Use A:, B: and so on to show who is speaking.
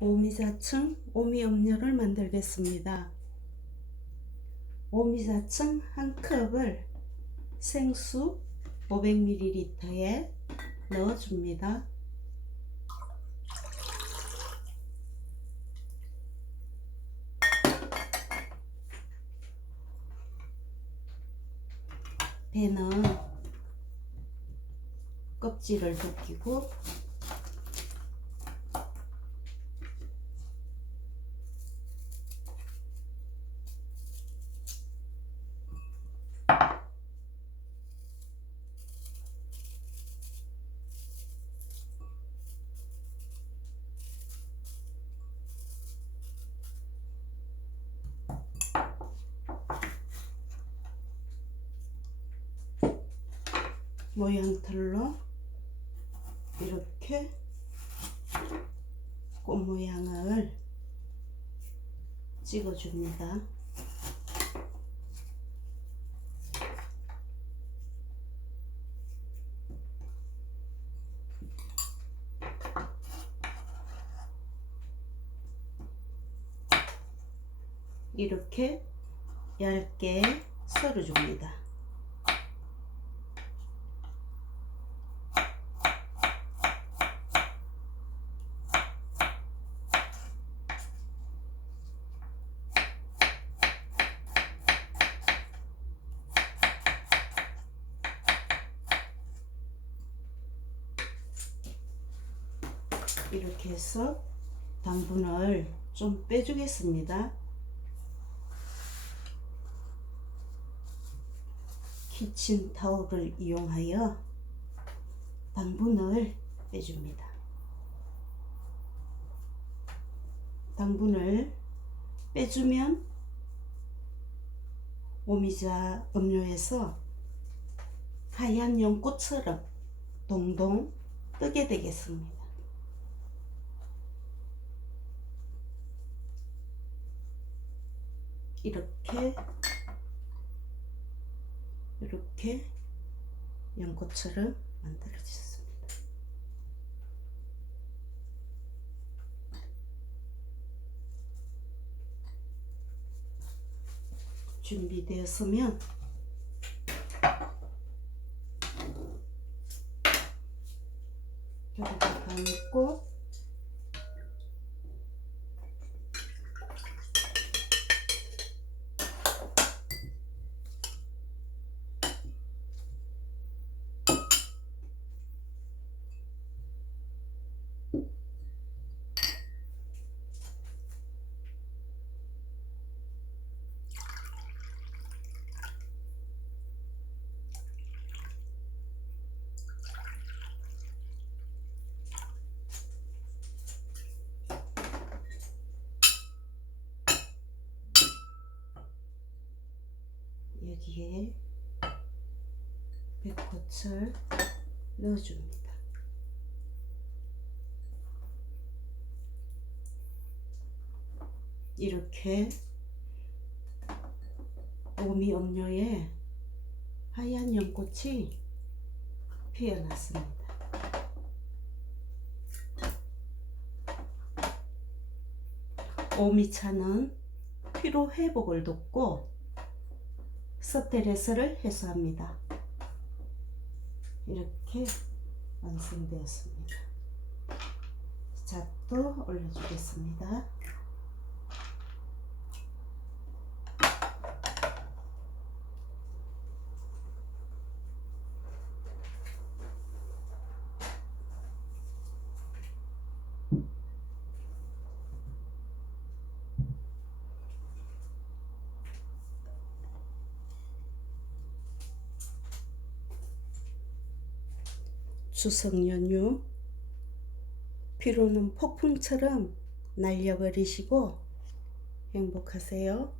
A: 오미자층 오미음료를 만들겠습니다. 오미자층 한 컵을 생수 500ml에 넣어줍니다. 배는 껍질을 벗기고 모양틀로 이렇게 꽃 모양을 찍어줍니다. 이렇게 얇게 썰어줍니다. 이렇게 해서 당분을 좀 빼주겠습니다. 키친 타올을 이용하여 당분을 빼줍니다. 당분을 빼주면 오미자 음료에서 하얀 연꽃처럼 동동 뜨게 되겠습니다. 이렇게 이렇게 연꽃처럼 만들어졌습니다. 준비되었으면 조금 감고 여기에 백꽃을 넣어줍니다. 이렇게 오미 음료에 하얀 연꽃이 피어났습니다. 오미차는 피로 회복을 돕고 스트레스를 해소합니다. 이렇게 완성되었습니다. 잣도 올려주겠습니다. 추석 연휴 피로는 폭풍처럼 날려버리시고 행복하세요.